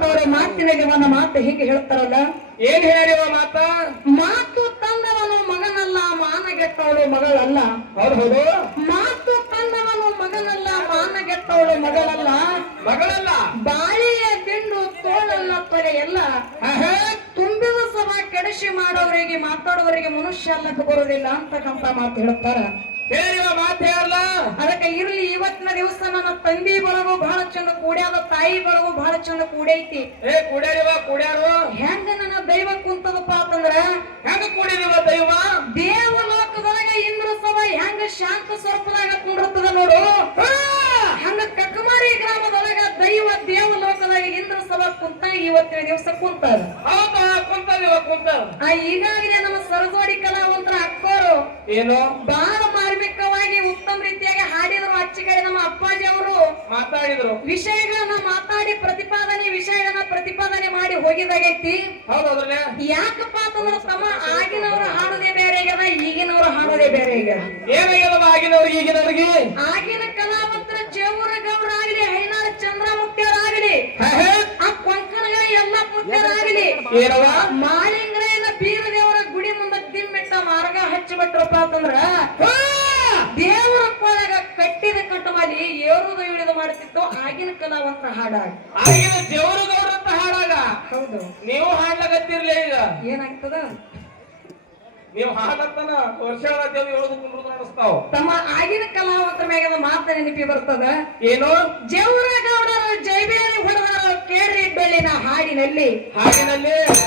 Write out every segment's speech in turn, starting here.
ಅಂತಕ್ಕಂಥವ್ರ ಮಾತಿನಲ್ಲಿ ಒಂದು ಮಾತು ಹೀಗೆ ಹೇಳ್ತಾರಲ್ಲ, ಏನ್ ಹೇಳಿವ ಮಾತ? ಮಾತು ತಂದವನು ಮಗನಲ್ಲ, ಮಾನಗೆಟ್ಟವಳು ಮಗಳಲ್ಲ. ಹೌದು. ಮಾತು ತಂದವನು ಮಗನಲ್ಲ, ಮಾನಗೆಟ್ಟವಳು ಮಗಳಲ್ಲ. ಬಾಳಿಯ ದಿಂಡು ತೋಳಲ್ಲ ತೊರೆಯಲ್ಲ. ತುಂಬಿದ ಸಭಾ ಕೆಡಿಸಿ ಮಾಡೋವರಿಗೆ ಮಾತಾಡುವವರಿಗೆ ಮನುಷ್ಯ ಅಲ್ಲಕ್ಕೆ ಬರುವುದಿಲ್ಲ ಅಂತಕ್ಕಂತ ಮಾತು ಹೇಳ್ತಾರ. ಹೇಳಿವ ಮಾತು ಹೇಳಲ್ಲ. ಅದಕ್ಕೆ ಇರ್ಲಿ, ಇವತ್ತಿನ ದಿವಸ ನನ್ನ ತಂದಿ ಬಳಗು ಬಹಳ ಚಂದ ಕೂಡ್ಯಾದ, ತಾಯಿ ಬಳಗು ಬಹಳ ಚಂದ ಕೂಡೈತಿ. ಕೂಡ್ಯಾರು ಹೆಂಗ ನನ್ನ ದೈವ ಕುಂತದಪ್ಪ ಅಂತಂದ್ರ, ಹೆಂಗ ಕೂಡಿದೀವ ದೈವ? ದೇವಲೋಕದೊಳಗ ಇಂದ್ರ ಸಭಾ ಹೆಂಗ ಶಾಂತ ಸ್ವರೂಪದಾಗ ಕುಂಡಿರ್ತದ ನೋಡು, ಹಂಗ ಕಕ್ಕಮಾರಿ ಗ್ರಾಮದೊಳಗ ದೈವ ದೇವಲೋಕದಾಗ ಇಂದ್ರ ಸಭಾ ಕುಂತ ಇವತ್ತಿನ ದಿವಸ ಕುಂತದ. ಈಗಾಗಲೇ ನಮ್ಮ ಸರಜೋಡಿ ಕಲಾವಂತರ ಅಕ್ಕೋರು ಏನು ಬಹಳ ಮಾರ್ಮಿಕವಾಗಿ ಉತ್ತಮ ರೀತಿಯಾಗಿ ಹಾಡಿದ್ರು. ಅಚ್ಚಿಕಡೆ ನಮ್ಮ ಅಪ್ಪಾಜಿ ಅವರು ಮಾತಾಡಿದ್ರು, ವಿಷಯಗಳನ್ನ ಮಾತಾಡಿ ವಿಷಯಗಳನ್ನ ಪ್ರತಿಪಾದನೆ ಮಾಡಿ ಹೋಗಿದಾಗೈತಿ. ಯಾಕಪ್ಪ ಅಂತಂದ್ರೆ ತಮ್ಮ ಆಗಿನವರು ಹಾಡೋದೇ ಬೇರೆ ಆಗ್ಯದ, ಈಗಿನವರು ಹಾಡೋದೇ ಬೇರೆ ಆಗ್ಯದ. ಏನಾಗ್ಯದ ಆಗಿನವ್ರಿಗೆ ಈಗಿನವ್ರಿಗೆ? ಆಗಿನ ಕಲಾವಂತರ ಜೇವೂರ ಗೌಡ್ರ ಆಗ್ಲಿ, ಹೈನಾರ ಚಂದ್ರಮುಕ್ತಿಯರಾಗಲಿ, ಆ ಕೊಂಕಣಗಳ ಎಲ್ಲ ಮುಕ್ತಿಯರಾಗಲಿ, ಮಾಳಿಂಗ್ರೇನ ಬೀರ ದೇವರ ಗುಡಿ ಮುಂದೆ ದಿಮ್ಮಿಟ್ಟ ಮಾರ್ಗ ಹಚ್ಚಿಬಿಟ್ರಪ್ಪ ಅಂತಂದ್ರ ದೇವರ ಕೊಳಗ ಕಟ್ಟಿದ ಕಟ್ಟುಮಲಿ ಏರುದು ಇಳಿದು ಮಾಡ್ತಿತ್ತು ಆಗಿನ ಕಲಾವಂತರ ಹಾಡಾಗ. ಆಗಿನ ದೇವರು ಗೌಡ್ರ ಅಂತ ಹಾಡಾಗ. ಹೌದು, ನೀವು ಹಾಡ್ಲಾಗತ್ತಿರ್ಲಿ. ಈಗ ಏನಾಗ್ತದ? ನೀವು ಹಾಡತ್ತನ ವರ್ಷಗಳ ದೇವ್ ಹೇಳುದು ಕುಂಡ್ರು ನಡೆಸ್ತಾವ. ತಮ್ಮ ಆಗಿನ ಕಲಾವಂತರ ಮ್ಯಾಗದ ಮಾತು ನೆನಪಿ ಬರ್ತದ. ಏನು? ಜೇವೂರ ಗೌಡರು ಜೈಬೇರಿ ಹೊಡೆದಾರ ಕೇಳ್ರಿ ಬೆಳ್ಳಿನ ಹಾಡಿನಲ್ಲಿ.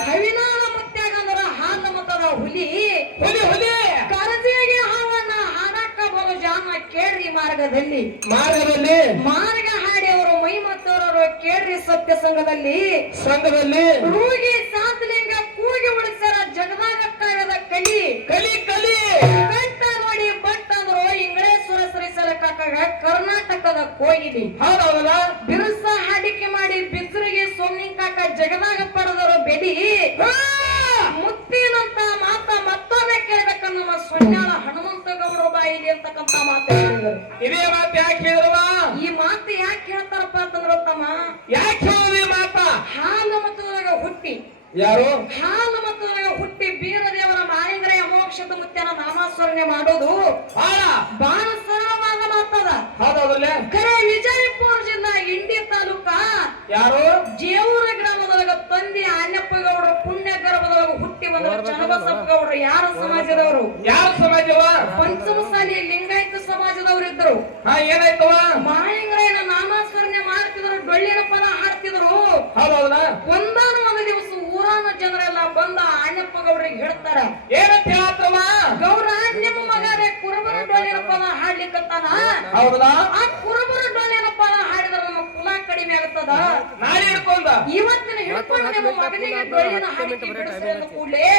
ಹವಿನಾಳ ಮುತ್ಯಾಗಂದ್ರ ಹಾಲ ಮತದ ಹುಲಿ ಕರಜೆಗೆ ಹಾವನ್ನ ಹಾಡಕ್ಕ ಬಲು ಜಾನ ಕೇಳ್ರಿ ಮಾರ್ಗ ಹಾಡಿ ಅವರು ಮೈ ಮತ್ತವರು ಕೇಳ್ರಿ ಸತ್ಯ ಸಂಘದಲ್ಲಿ ರೂಗಿ ಸಾಂತಲಿಂಗ ಕೂಗಿ ಉಳಿಸ್ಯಾರ ಜಗದಾಗಕ್ಕಾಗದ ಕಲಿ ಬೆಟ್ಟ ನೋಡಿ ಬಟ್ ಅಂದ್ರು ಇಂಗ್ಲೇಶ್ವರ ಸರಿಸಲಕ್ಕಾಗ ಕರ್ನಾಟಕದ ಕೋಗಿಲಿ. ಬಿರುಸ ಹಾಡಿಕೆ ಮಾಡಿ ಬಿದ್ರಿಗೆ ಸೊನ್ನಿಂಕಾಕ ಜಗದಾಗ ಪಡೆದರು ಬೆಡಿ. ಮುತ್ತಿನಂತ ಮಾತ ಮತ್ತೊಮ್ಮೆ ಕೇಳ್ಬೇಕ ನಮ್ಮ ಸೊನ್ಯಾಳ ಹನುಮಂತ ಗೌಡ್ರ ಬಾಯಿಲಿ ಅಂತಕ್ಕಂತ ಮಾತು ಹೇಳಿದರು. ಇದೇ ಮಾತು ಯಾಕೆ ಹೇಳಿರುವ? ಈ ಮಾತು ಯಾಕೆ ಹೇಳ್ತಾರಪ್ಪ ಅಂತಂದ್ರ ತಮ್ಮ, ಯಾಕೆ ಹೇಳುದು ಈ ಮಾತ? ಹಾಲು ಮತದೊಳಗ ಹುಟ್ಟಿ ಯಾರು? ಹಾಲು ಮತದೊಳಗ ಹುಟ್ಟಿ ಬೀರದೇವರ ಮಾಳಿಂಗ್ರೆಯ ಮೋಕ್ಷದ ಮುತ್ಯನ ನಾಮಾಸ್ಮರಣೆ ಮಾಡೋದು ಬಹಳ ಸರಳವಾದ ಮಾತದ. ಕರೆ ವಿಜಯಪುರ ಜಿಲ್ಲಾ ಇಂಡಿ ತಾಲೂಕ ಯಾರು? ಜೇವೂರ ಗ್ರಾಮದೊಳಗ ತಂದೆ ಅಣ್ಣಪ್ಪ ಗೌಡ್ರ ಪುಣ್ಯ ಗರ್ಭದೊಳಗ ಹುಟ್ಟಿ ಬಂದ ಚನ್ನಬಸಪ್ಪ ಗೌಡ್ರ ಯಾರ ಸಮಾಜದವರು? ಯಾವ ಸಮಾಜವ? ಪಂಚಮಸಾಲಿ ಲಿಂಗಾಯತ ಸಮಾಜದವರು ಇದ್ರು. ಏನಾಯ್ತವ? ಮಾಳಿಂಗ್ರೆಯನ ನಾಮಾಸ್ಮರಣೆ ಮಾಡ್ತಿದ್ರು, ಡೊಳ್ಳಿನ ಪದ ಹಾಡ್ತಿದ್ರು. ಒಂದಾನ ಒಂದು ದಿವಸ ಊರಾನ ಜನರೆಲ್ಲ ಬಂದ ಅಣ್ಣಪ್ಪ ಗೌಡ್ರಿಗೆ ಹೇಳ್ತಾರ, ಏನಂತ ಹೇಳ್ತವ? ಗೌಡ್ರ ನಿಮ್ಮ ಮಗರೇ ಕುರುಬರ ಡೊಳ್ಳಿನ ಪದ ಹಾಡ್ಲಿಕ್ಕತ್ತಾನ. ಆ ಕುರುಬರ ಡೊಳ್ಳಿನ ಪದ ಹಾಡಿದ್ರೆ ನಮ್ಮ ಕುಲ ಕಡಿಮೆ ಆಗ್ತದ. ನಾಳೆ ಹಿಡ್ಕೊಂಡ ಇವತ್ತಿನ ಹಿಡ್ಕೊಂಡು ನಿಮ್ಮ ಮಗನಿಗೆ ಡೊಳ್ಳಿನ ಹಾಡಿಕೆ ಬಿಡಿಸಿದ ಕೂಡಲೇ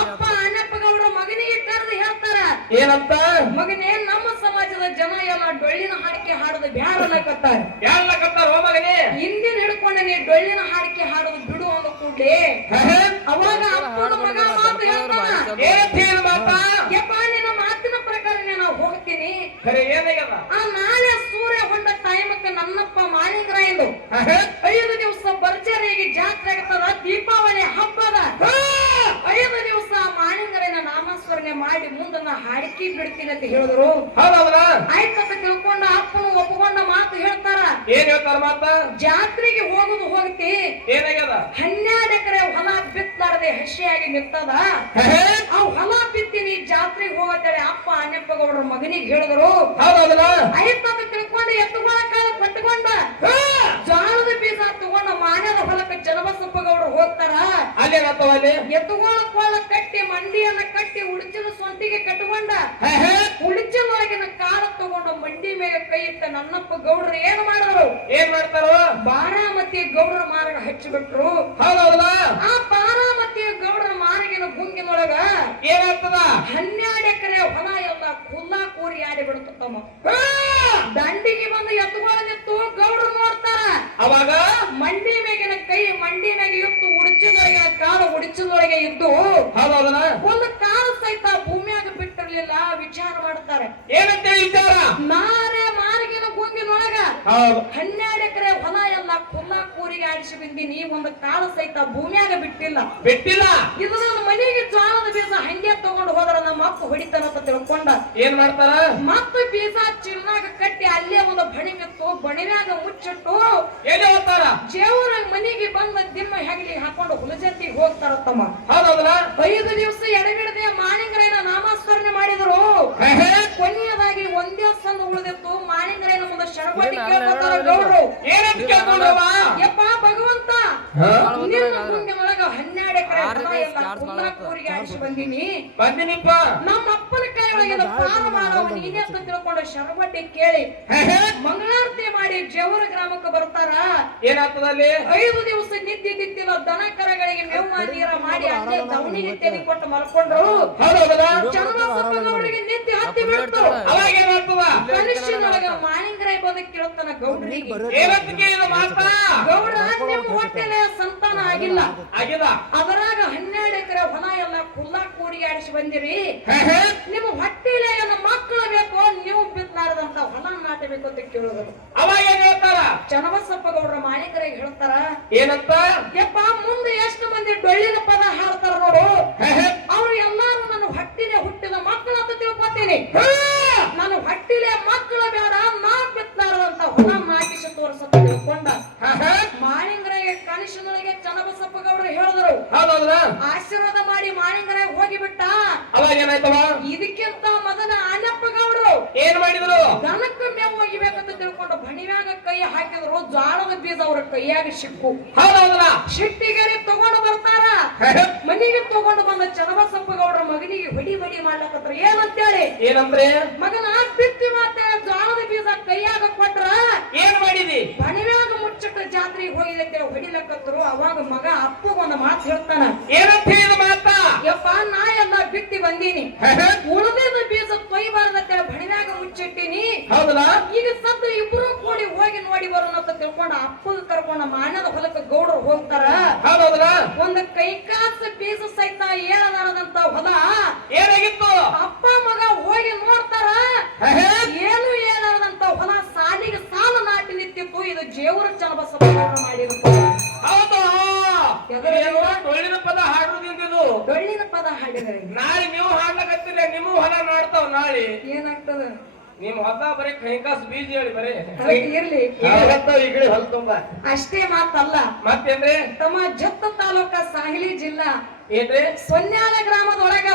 ಅಪ್ಪ ಅಣ್ಣಪ್ಪ ಗೌಡ್ರ ಮಗನಿಗೆ ಕರೆದು ಹೇಳ್ತಾರ, ಏನಂತ? ಮಗನೇ, ನಮ್ಮ ಸಮಾಜದ ಜನ ಎಲ್ಲ ಡೊಳ್ಳಿನ ಹಾಡಿಕೆ ಹಾಡೋದು ಬ್ಯಾರಲ್ಲಕತ್ತಾರ. ಮಗನೇ, ಹಿಂದಿನ ಹಿಡ್ಕೊಂಡ ನೀ ಡೊಳ್ಳಿನ ಹಾಡಿಕೆ ಹಾಡೋದು ಬಿಡು ಅಂದ ಕೂಡಲೇ ಅವಾಗ ಅಪ್ಪನ ಮಗ ಮಾತು ಹೇಳ್ತಾನ, ಯಪ್ಪ ನಿನ್ನ ಮಾತಿನ ಪ್ರಕಾರ ನಾನು ಹೋಗ್ತೀನಿ. ಆ ನಾಳೆ ಸೂರ್ಯ ಹೊಂಡ ಟೈಮಕ್ಕೆ ನನ್ನಪ್ಪ ಮಾಳಿಂಗ್ರಾಯಂದು 5 ದಿವಸ ಭರ್ಜರಿಯಾಗಿ ಜಾತ್ರೆ ಆಗ್ತದ, ದೀಪಾವಳಿ ಹಬ್ಬದ 5 ದಿವಸ ಮಾಳಿಂಗರನ ನಾಮಸ್ಮರಣೆ ಮಾಡಿ ಮುಂದನ್ನ ಹಾಡಿಕೆ ಬಿಡ್ತೀನಿ ಅಂತ ಹೇಳಿದ್ರು. ಆಯ್ತಂತ ತಿಳ್ಕೊಂಡ ಅಪ್ಪನು ಒಪ್ಕೊಂಡ ಮಾತು ಹೇಳ್ತಾರ. ಏನ್ ಹೇಳ್ತಾರ ಮಾತ? ಜಾತ್ರೆಗೆ ಹೋಗುದು ಹೋಗ್ತಿ, ಏನಾಗ್ಯದ? 12 ಎಕರೆ ಹೊಲ ಬಿತ್ತಲಾರದೆ ಹಸಿಯಾಗಿ ನಿಂತದ. ಆ ಹೊಲ ಬಿತ್ತೀನಿ, ಜಾತ್ರೆಗೆ ಹೋಗತ್ತೇವೆ ಅಪ್ಪ ಅಣ್ಣಪ್ಪ ಗೌಡ್ರ ಮಗನಿಗೆ ಹೇಳಿದ್ರು. ಆಯ್ತಂತ ತಿಳ್ಕೊಂಡು ಎತ್ತುಗಳ ಕಾಲ ಕಟ್ಕೊಂಡ ಜಾಳದ ಬೀಜ ತಗೊಂಡ ಮಾನ್ಯದ ಹೊಲಕ್ಕೆ ಚನ್ನಬಸಪ್ಪ ಗೌಡ್ರು ಹೋಗ್ತಾರ. ಎತ್ತುಗಳ ಕೋಳ ಕಟ್ಟಿ ಮಂಡಿಯನ್ನ ಕಟ್ಟಿ ಉಳಿಚಿನ ಸ್ವಂತಿಗೆ ಕಟ್ಟಕೊಂಡ ಉಳಿಚಿನೊಳಗಿನ ಕಾಲ ತಗೊಂಡು ಮಂಡಿ ಮೇಲೆ ಕೈ ಇಟ್ಟ ನನ್ನಪ್ಪ ಗೌಡ್ರು ಏನ್ ಮಾಡ್ತಾರೋ ಬಾರಾಮತಿ ಗೌಡ್ರ ಮಾರ್ಗ ಹಚ್ಚಿಬಿಟ್ರು. ಆ ಬಾರಾಮತಿ ಗೌಡ್ರ ಮಾರ್ಗಿನ ಗುಂಗಿನೊಳಗ ಏನಾಗ್ತದ? 12 ಎಕರೆ ಹೊಲ ಎಲ್ಲ ಕುಲ್ಲಾ ಕೂರಿ ಆಡಿ ಬಿಡುತ್ತಮ್ಮ. ದಂಡಿಗೆ ಬಂದು ಎತ್ತುಗಳ ನಿಂತು ಗೌಡ್ರು ನೋಡ್ತಾರ. ಅವಾಗ ಮಂಡಿ ಮೇಗಿನ ಕೈ ಮಂಡಿ ಮ್ಯಾಗ ಇತ್ತು, ಉಡಿಚಿನೊಳಗೆ ಕಾಲು ಉಡಿಚಿನೊಳಗೆ ಇದ್ದು ಒಂದು ಕಾಲು ಸಹಿತ ಭೂಮಿಯಾಗ ಬಿಟ್ಟಿರ್ಲಿಲ್ಲ. ವಿಚಾರ ಮಾಡ್ತಾರೆ, ಏನಂತ ವಿಚಾರ? ನಾರೇ ಮಾರ್ಗಿನ ಗುಂಗಿನೊಳಗ 12 ಎಕರೆ ಹೊಲ ಎಲ್ಲ ಎಲ್ಲ ಕುಲ್ಲ ಕೂರಿಗೆ ಆಡಿಸಿ ಬಂದಿನಿ, ಒಂದು ಕಾಳು ಸಹಿತ ಭೂಮಿಯಾಗ ಬಿಟ್ಟಿಲ್ಲ. ಇದು ನನ್ನ ಮನೆಗೆ ಜೋಳದ ಬೀಜ ಹಂಗೆ ತಗೊಂಡು ಹೋದ್ರ ನಮ್ಮ ಅಪ್ಪ ಹೊಡಿತಾನ ಅಂತ ತಿಳ್ಕೊಂಡ ಏನ್ ಮಾಡ್ತಾರ, ಮತ್ತ ಬೀಜ ಚಿಲ್ನಾಗ ಕಟ್ಟಿ ಅಲ್ಲೇ ಒಂದು ಬಣಿ ಬಿತ್ತು, ಬಣಿವ್ಯಾಗ ಮುಚ್ಚಿಟ್ಟು ಎಲ್ಲಿ ಹೋಗ್ತಾರ, ಜೇವರ ಮನೆಗೆ ಬಂದ ದಿಮ್ಮ ಹೆಗಲಿ ಹಾಕೊಂಡು ಹುಲಜತ್ತಿಗೆ ಹೋಗ್ತಾರ ತಮ್ಮ. 5 ದಿವಸ ಎಡಬಿಡದೆ ಮಾಣಿಂಗರೇನ ನಾಮಸ್ಮರಣೆ ಮಾಡಿದ್ರು. ಕೊನೆಯದಾಗಿ ಒಂದೇ ಸಂದ ಉಳಿದಿತ್ತು. ಮಾಣಿಂಗರೇನ ಮುಂದೆ ಶರಬಟ್ಟಿ ಕೇಳ್ಕೊತಾರ ಗೌಡ್ರು. ಯಪ್ಪ ಭಗವಂತ, ನಿನ್ನ ಗುಂಡಿನೊಳಗ 12 ಎಕರೆ ಹೊಲ ಎಲ್ಲ ಕುಂದ್ರ ಕೂರಿಗೆ ಆಡಿಸಿ ಬಂದಿನಿಪ್ಪ. ನಮ್ಮ ಅಪ್ಪನ ಕೈ ಒಳಗಿನ ಪಾನ ಮಾಡವ ನೀನೇ ಅಂತ ತಿಳ್ಕೊಂಡು ಶರಬಟ್ಟಿ ಕೇಳಿ ಮಂಗಳಾರತಿ ಮಾಡಿ ಜೇವರ ಗ್ರಾಮಕ್ಕೆ ಬರ್ತಾರ. ಏನಾಗ್ತದ ಅಲ್ಲಿ 5 ದಿವಸ ನಿದ್ದೆ ನಿಂತಿಲ್ಲ. ದನ ಕರಗಳಿಗೆ ಮೇವ ನೀರ ಮಾಡಿ ಅಲ್ಲೇ ದವಣಿ ನಿತ್ಯದಿ ಕೊಟ್ಟು ಮಲ್ಕೊಂಡ್ರು. ಚನ್ನಬಸಪ್ಪನವರಿಗೆ ನಿದ್ದೆ ಹತ್ತಿ ಬಿಡ್ತು. ಅವಾಗ ಏನಾಗ್ತದ, ಕನಿಷ್ಠನೊಳಗ ಮಾಣಿಂಗರಾಯ ಬಂದ ಕೇಳುತ್ತಾನ ಗೌಡ್ರಿಗೆ, ಗೌಡ ನಿಮ್ಮ ಹೊಟ್ಟೆಲೆ ಸಂತಾನ ಆಗಿಲ್ಲ, ಅದರಾಗ 12 ಎಕರೆ ಹೊಲ ಎಲ್ಲ ಕುಲ್ಲ ಕೂರಿಗೆ ಆಡಿಸಿ ಬಂದಿರಿ. ನಿಮ್ಮ ಹೊಟ್ಟೆಲೆ ಏನ ಮಕ್ಕಳು ಬೇಕು, ನೀವು ಬಿತ್ತಲಾರದಂತ ಹೊಲ ನಾಟಬೇಕು ಅಂತ ಕೇಳಿದ್ರು. ಅವಾಗ ಏನ್ ಹೇಳ್ತಾರ, ಚನ್ನಬಸಪ್ಪ ಗೌಡ್ರ ಮಾಣಿಕರಿಗೆ ಹೇಳ್ತಾರ ಏನಂತ, ಯಪ್ಪ ಮುಂದೆ ಎಷ್ಟು ಮಂದಿ ಡೊಳ್ಳಿನ ಪದ ಹಾಡ್ತಾರ ನೋಡು, ಅವ್ರು ಎಲ್ಲಾರು ನನ್ನ ಹೊಟ್ಟಿಲೆ ಹುಟ್ಟಿದ ಮಕ್ಕಳು ಅಂತ ತಿಳ್ಕೊತೀನಿ. ನಾನು ಹೊಟ್ಟಿಲೆ ಮಕ್ಕಳು ಬೇಡ, ನಾ ಬಿತ್ತಲಾರದಂತ ಹೊಲ ನಾಟಿಸಿ ತೋರಿಸತ್ತ ತಿಳ್ಕೊಂಡ ಮಾಣಿಂಗರಾಯ ಕನಿಷ್ಠನೊಳಗೆ ಚನ್ನಬಸಪ್ಪ ಗೌಡ್ರು ಹೇಳಿದ್ರು. ಆಶೀರ್ವಾದ ಮಾಡಿ ಮಾಣಿಂಗರಾಯ ಹೋಗಿಬಿಟ್ಟ. ಅವಾಗ ಏನಾಯ್ತವ, ಇದಕ್ಕಿಂತ ಮೊದಲ ಆನಪ್ಪ ಗೌಡ್ರು ಏನ್ ಮಾಡಿದ್ರು, ದನಕ್ಕ ಮೇವು ಒಗಿಬೇಕಂತ ತಿಳ್ಕೊಂಡು ಬಣಿವ್ಯಾಗ ಕೈ ಹಾಕಿದ್ರು. ಜ್ವಾಳದ ಬೀಜ ಅವ್ರ ಕೈಯಾಗ ಸಿಕ್ಕು. ಶಿಟ್ಟಿಗೆರೆ ತಗೊಂಡು ಬರ್ತಾರ. ಮನೆಗೆ ತಗೊಂಡು ಬಂದ ಚನ್ನಬಸಪ್ಪ ಗೌಡ್ರ ಮಗನಿಗೆ ಹೊಡಿ ಮಾಡ್ಲಕತ್ರ. ಏನಂದ್ರೆ ಮಗನ ಬಿತ್ತಿ ಮಾತಾಡ ಜ್ವಾಳದ ಬೀಜ ಕೈಯಾಗ ಕೊಟ್ರ ಏನ್ ಮಾಡಿದಿ, ಬಣಿವ್ಯಾಗ ಮುಚ್ಚಕ್ಕ ಜಾತ್ರೆಗೆ ಹೋಗಿದ್ದೆ ಹೊಡಿಲಕತ್ರು. ಅವಾಗ ಮಗ ಅಪ್ಪಗೊಂದು ಮಾತು ಹೇಳ್ತಾನ. ಏನಂತ ಹೇಳಿದ ಮಾತಾ, ಯಪ್ಪ ನಾ ಎಲ್ಲ ಬಿತ್ತಿ ಬಂದೀನಿ, ಉಳಿದ ಬೀಜ ತೊಯ್ಬಾರ್ದಂತೇಳಿ ಬಣಿವ್ಯಾಗ ಮುಚ್ಚಿಟ್ಟಿನಿ. ಈಗ ಸದ್ದ ಇಬ್ರು ಕೂಡಿ ಹೋಗಿ ನೋಡಿ ಬರೋಣ ಅಂತ ತಿಳ್ಕೊಂಡ ಅಪ್ಪಗ ಕರ್ಕೊಂಡ ಮಾನ್ಯದ ಹೊಲಕ್ಕೆ ಗೌಡ್ರು ಹೋಗ್ತಾರ. ಒಂದು ಕೈಕಾಸ ಬೀಜ ಸಹಿತ ಏಳದಾರದಂತ ಹೊಲ ಏನಾಗಿತ್ತು, ಅಪ್ಪ ಮಗ ಹೋಗಿ ನೋಡ್ತಾರ. ಏನು ಏಳಾರದಂತ ಹೊಲ ಸಾಲಿಗೆ ಸಾಲ ನಾಟಿ ನಿಂತಿತ್ತು. ಇದು ಜೇವರ ಚನ್ನಬಸಪ್ಪ ಮಾಡಿದ್ರು. ಡೊಳ್ಳಿನ ಪದ ಹಾಡುವುದಿಂದಿದು, ಡೊಳ್ಳಿನ ಪದ ಹಾಡಿದರೆ ನಾಳೆ ನೀವು ಹಾಡ್ಲಕತ್ತಿಲ್ಲ, ನಿಮ್ಮ ಹೊಲ ನಾಡ್ತಾವ್. ನಾಳೆ ಏನಾಗ್ತದ, ನಿಮ್ ಹೊಲ ಬರೀ ಕೈಕಾಸು ಬೀಜ ಹೇಳಿ ಬರೀ ಇರ್ಲಿ. ಹೊಲ ತುಂಬ ಅಷ್ಟೇ ಮಾತಲ್ಲ, ಮತ್ತೇನ್ರಿ ತಮ್ಮ ಜತ್ತ ತಾಲೂಕ ಸಾಹಿಲಿ ಜಿಲ್ಲಾ ಏನ್ರಿ ಸೊನ್ಯಾಲ ಗ್ರಾಮದೊಳಗ